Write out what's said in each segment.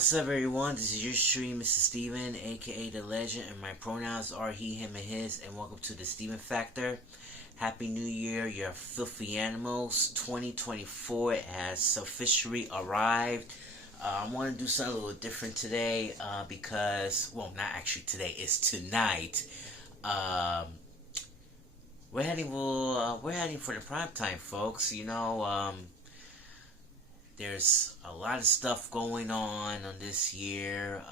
What's up, everyone? This is your stream, Mr. Steven, aka The Legend, and my pronouns are he, him, and his. And welcome to the Steven Factor. Happy New Year, you filthy animals. 2024 has officially arrived. I want to do something a little different today because, well, not actually today, it's tonight. Um, we're heading for the prime time, folks. There's a lot of stuff going on this year.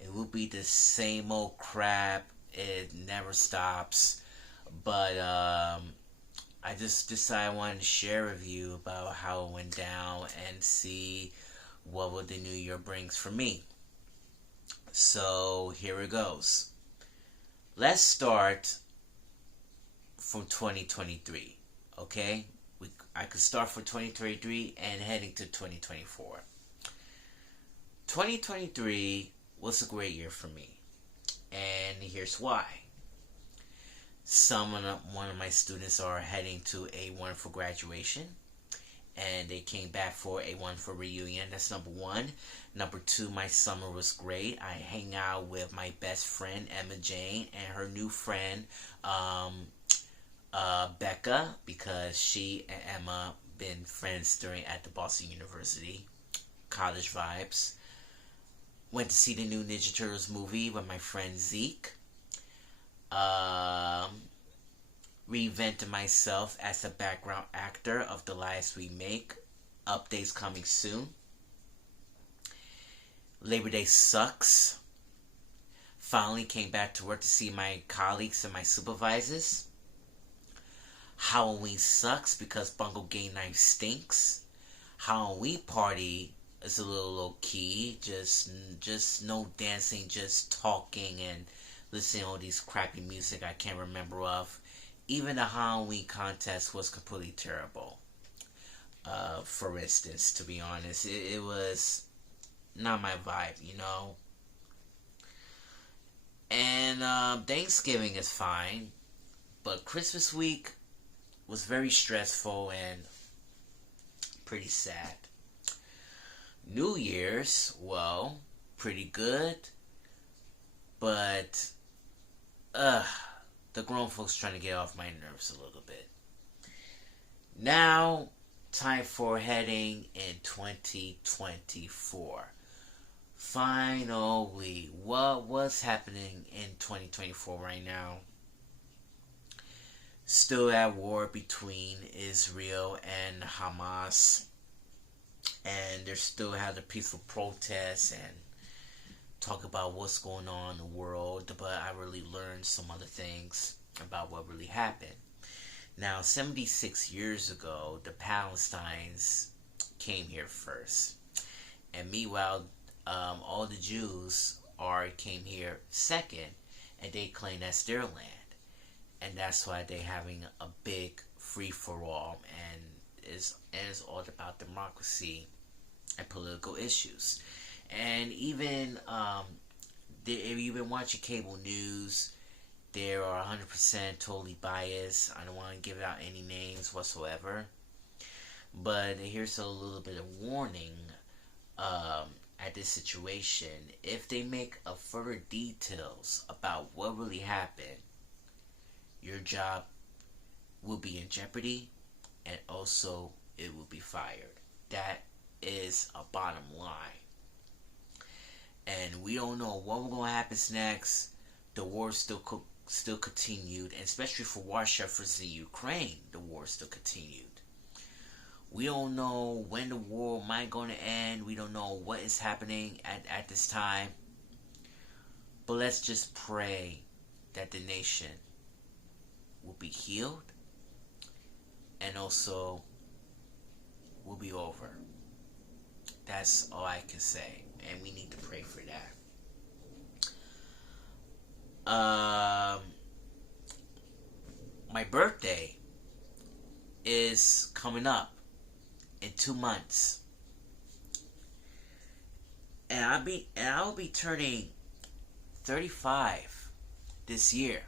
It will be the same old crap. It never stops. But I just decided I wanted to share with you about how it went down and see what will the new year brings for me. So here it goes. Let's start from 2023. Okay? I could start for 2023 and heading to 2024. 2023 was a great year for me, and here's why. One of my students are heading to a wonderful graduation, and they came back for a wonderful reunion. That's number one. Number two, my summer was great. I hang out with my best friend Emma Jane and her new friend Becca, because she and Emma been friends at the Boston University. College vibes. Went to see the new Ninja Turtles movie with my friend Zeke. Reinvented myself as a background actor of The Lives We Make. Updates coming soon. Labor Day sucks. Finally came back to work to see my colleagues and my supervisors. Halloween sucks because Bungle Game Night stinks. Halloween party is a little low key. Just no dancing, just talking and listening to all these crappy music I can't remember of. Even the Halloween contest was completely terrible. For instance, to be honest, it was not my vibe, And Thanksgiving is fine, but Christmas week was very stressful and pretty sad. New Year's, well, pretty good, but the grown folks trying to get off my nerves a little bit. Now, time for heading in 2024. Finally, what's happening in 2024 right now? Still at war between Israel and Hamas, and they're still having peaceful protests and talk about what's going on in the world, but I really learned some other things about what really happened. Now, 76 years ago, the Palestinians came here first, and meanwhile, all the Jews came here second, and they claim that's their land. And that's why they're having a big free-for-all, and it's all about democracy and political issues. And even if you've been watching cable news, they are 100% totally biased. I don't want to give out any names whatsoever. But here's a little bit of warning at this situation. If they make further details about what really happened, your job will be in jeopardy, and also it will be fired. That is a bottom line. And we don't know what will happen next. The war still continued, and especially for war efforts in Ukraine, the war still continued. We don't know when the war might going to end. We don't know what is happening at this time. But let's just pray that the nation will be healed and also will be over. That's all I can say, and we need to pray for that. My birthday is coming up in 2 months, and I'll be turning 35 this year.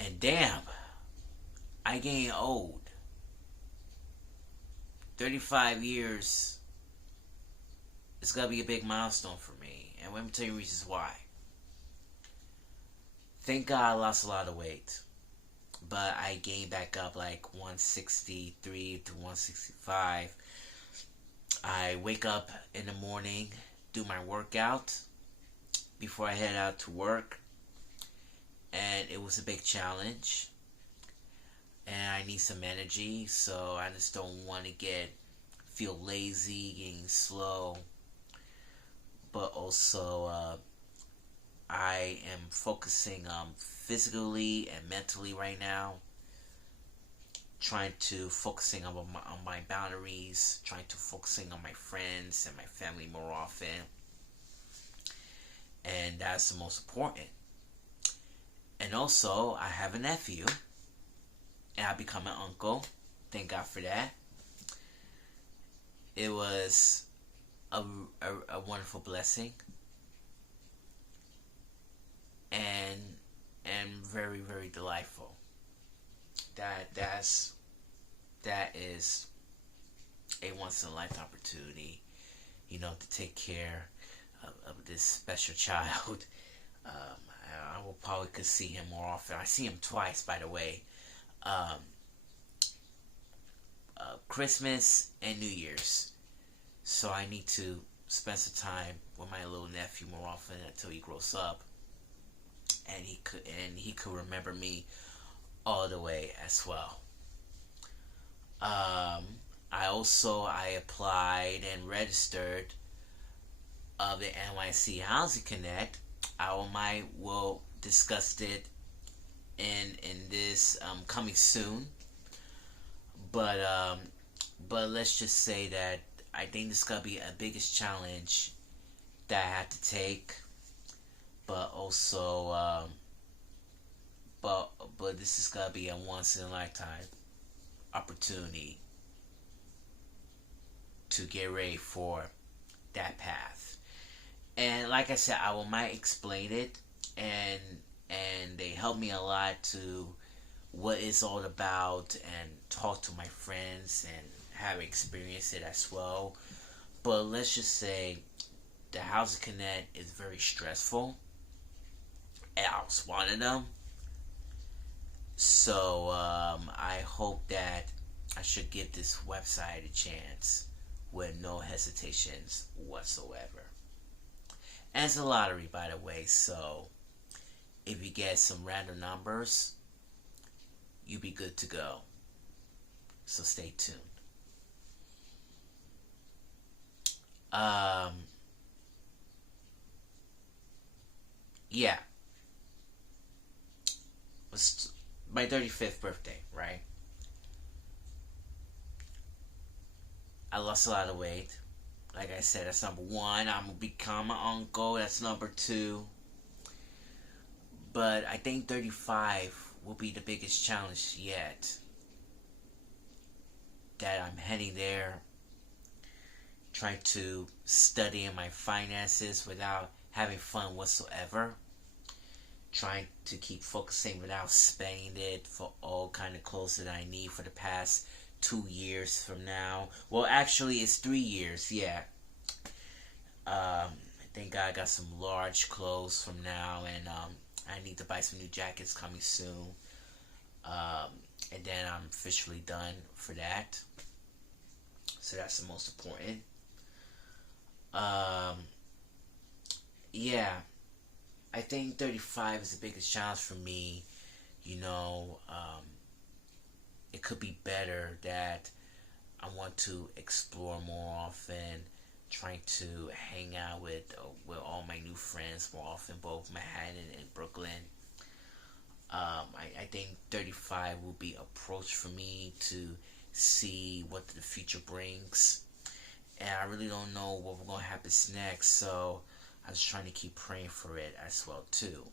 And damn, I getting old. 35 years It's gonna be a big milestone for me, and let me tell you reasons why. Thank God I lost a lot of weight, but I gained back up like 163 to 165. I wake up in the morning, do my workout before I head out to work, and it was a big challenge. And I need some energy, so I just don't want to feel lazy, getting slow. But also, I am focusing physically and mentally right now, trying to focusing on my boundaries, trying to focusing on my friends and my family more often, and that's the most important. And also, I have a nephew, and I become an uncle. Thank God for that. It was a wonderful blessing, and very very delightful. That is a once in a lifetime opportunity, to take care of this special child. I will probably could see him more often. I see him twice, by the way. Um, Christmas and New Year's. So I need to spend some time with my little nephew more often until he grows up, and he could remember me all the way as well. I applied and registered of the NYC Housing Connect. I will discuss it in this coming soon. But let's just say that I think this is gonna be a biggest challenge that I have to take. But also, but this is gonna be a once in a lifetime opportunity to get ready for that path. And like I said, might explain it, and they helped me a lot to what it's all about and talk to my friends and have experienced it as well. But let's just say the Housing Connect is very stressful, and I was one of them. So I hope that I should give this website a chance with no hesitations whatsoever. And it's a lottery, by the way, so if you get some random numbers, you'll be good to go. So stay tuned. Um, yeah, it's my 35th birthday, right? I lost a lot of weight. Like I said, that's number one. I'm gonna become an uncle. That's number two. But I think 35 will be the biggest challenge yet. That I'm heading there, trying to study in my finances without having fun whatsoever. Trying to keep focusing without spending it for all kind of clothes that I need for the past 2 years from now. Well, actually, it's 3 years. Yeah. Thank God I got some large clothes from now, and I need to buy some new jackets coming soon. And then I'm officially done for that. So that's the most important. Yeah, I think 35 is the biggest challenge for me. It could be better that I want to explore more often, trying to hang out with all my new friends more often, both Manhattan and Brooklyn. I think 35 will be approach for me to see what the future brings. And I really don't know what we're going to happen next, so I'm just trying to keep praying for it as well, too.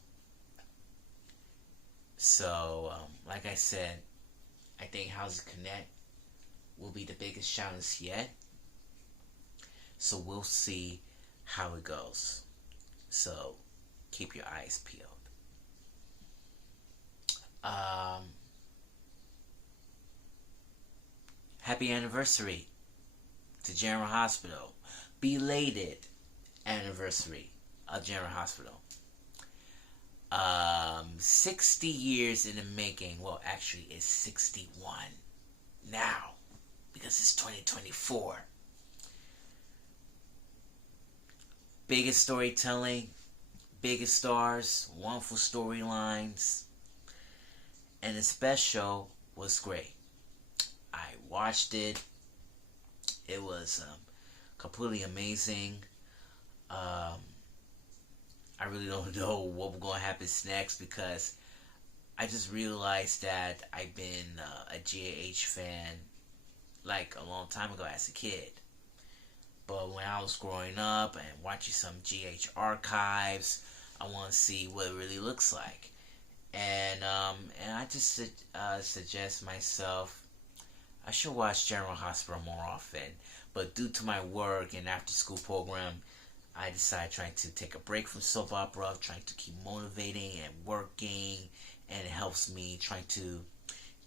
So, like I said, I think Housing Connect will be the biggest challenge yet. So we'll see how it goes. So keep your eyes peeled. Um, Happy anniversary to General Hospital. belated anniversary of General Hospital. 60 years in the making. Well, actually, it's 61 now because it's 2024. Biggest storytelling, biggest stars, wonderful storylines, and the special was great. I watched it. It was completely amazing. I really don't know what we're going to happen next because I just realized that I've been a GAH fan like a long time ago as a kid. But when I was growing up and watching some GH archives, I want to see what it really looks like. And I just suggest myself I should watch General Hospital more often. But due to my work and after school program, I decided trying to take a break from soap opera, trying to keep motivating and working, and it helps me trying to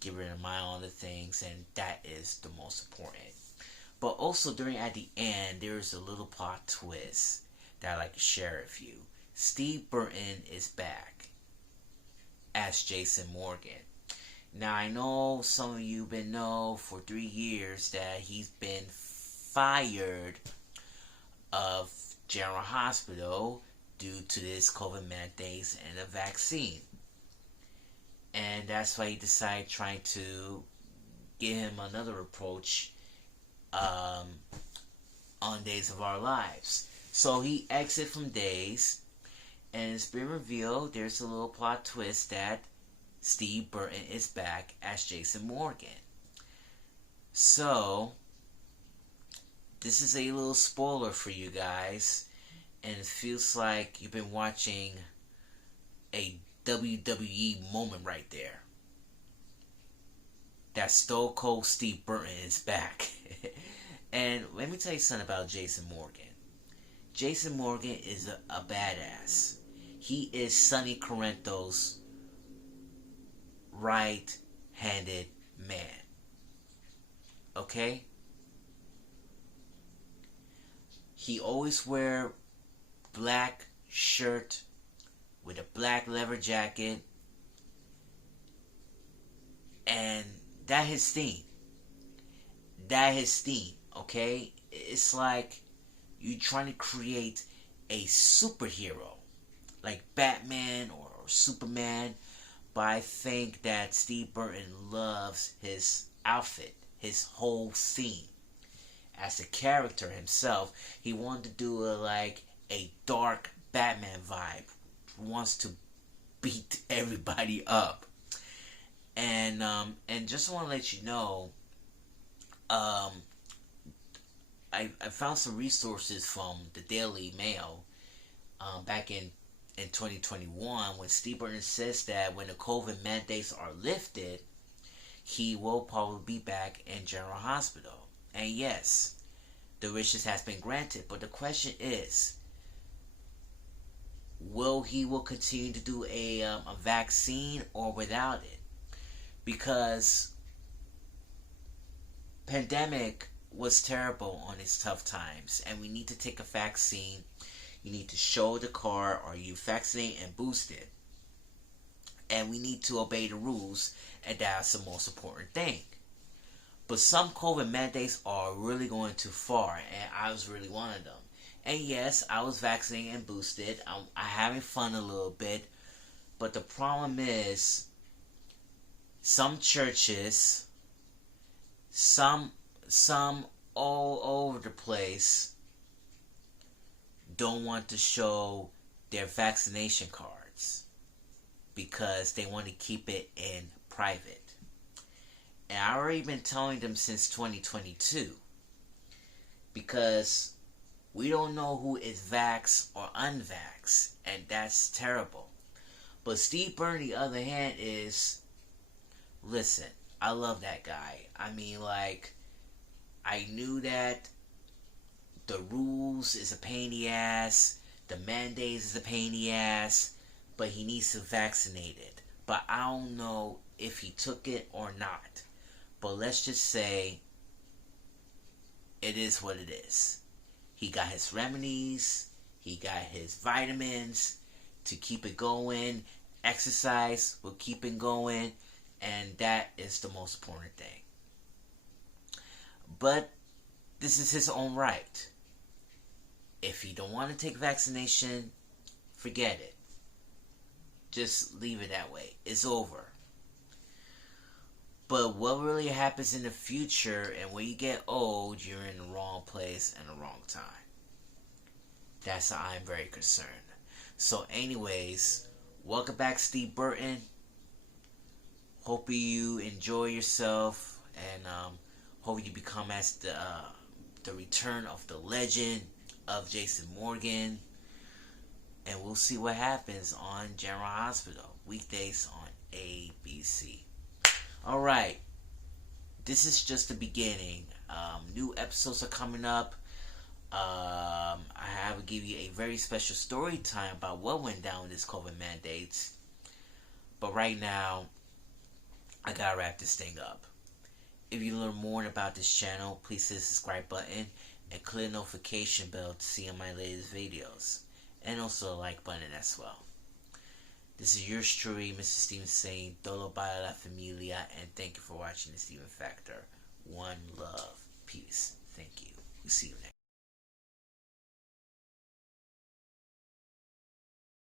get rid of my other things, and that is the most important. But also at the end, there is a little plot twist that I'd like to share with you. Steve Burton is back as Jason Morgan. Now I know some of you been know for 3 years that he's been fired of General Hospital due to this COVID mandates and the vaccine. And that's why he decided trying to give him another approach on Days of Our Lives. So he exited from Days, and it's been revealed there's a little plot twist that Steve Burton is back as Jason Morgan. So this is a little spoiler for you guys, and it feels like you've been watching a WWE moment right there. That Stone Cold Steve Burton is back. And let me tell you something about Jason Morgan. Jason Morgan is a badass. He is Sonny Corento's right-handed man. Okay? He always wear black shirt with a black leather jacket, and that his theme. Okay? It's like you trying to create a superhero like Batman or Superman, but I think that Steve Burton loves his outfit, his whole theme. As a character himself, he wanted to do a dark Batman vibe. He wants to beat everybody up. And just want to let you know, I found some resources from the Daily Mail back in 2021 when Steve Burton says that when the COVID mandates are lifted, he will probably be back in General Hospital. And yes, the wishes has been granted, but the question is, will he continue to do a vaccine or without it? Because pandemic was terrible on its tough times, and we need to take a vaccine. You need to show the card, are you vaccinated and boosted? And we need to obey the rules, and that's the most important thing. But some COVID mandates are really going too far, and I was really one of them. And yes, I was vaccinated and boosted. I'm having fun a little bit, but the problem is, some churches, some all over the place, don't want to show their vaccination cards because they want to keep it in private. And I've already been telling them since 2022, because we don't know who is vax or unvax, and that's terrible. But Steve Burton, the other hand, is, listen, I love that guy. I mean, I knew that the rules is a pain in the ass, the mandates is a pain in the ass, but he needs to vaccinate it. But I don't know if he took it or not. But let's just say it is what it is. He got his remedies, he got his vitamins to keep it going. Exercise will keep it going, and that is the most important thing. But this is his own right. If you don't want to take vaccination, forget it. Just leave it that way. It's over. But what really happens in the future, and when you get old, you're in the wrong place and the wrong time. That's how I'm very concerned. So anyways, welcome back, Steve Burton. Hope you enjoy yourself, and hope you become as the return of the legend of Jason Morgan. And we'll see what happens on General Hospital, weekdays on ABC. Alright, this is just the beginning. New episodes are coming up. I have to give you a very special story time about what went down with this COVID mandates. But right now, I gotta wrap this thing up. If you learn more about this channel, please hit the subscribe button and click the notification bell to see my latest videos. And also the like button as well. This is yours truly, Mr. Steven saying, Dolo para la familia, and thank you for watching the Steven Factor. One love. Peace. Thank you. We'll see you next.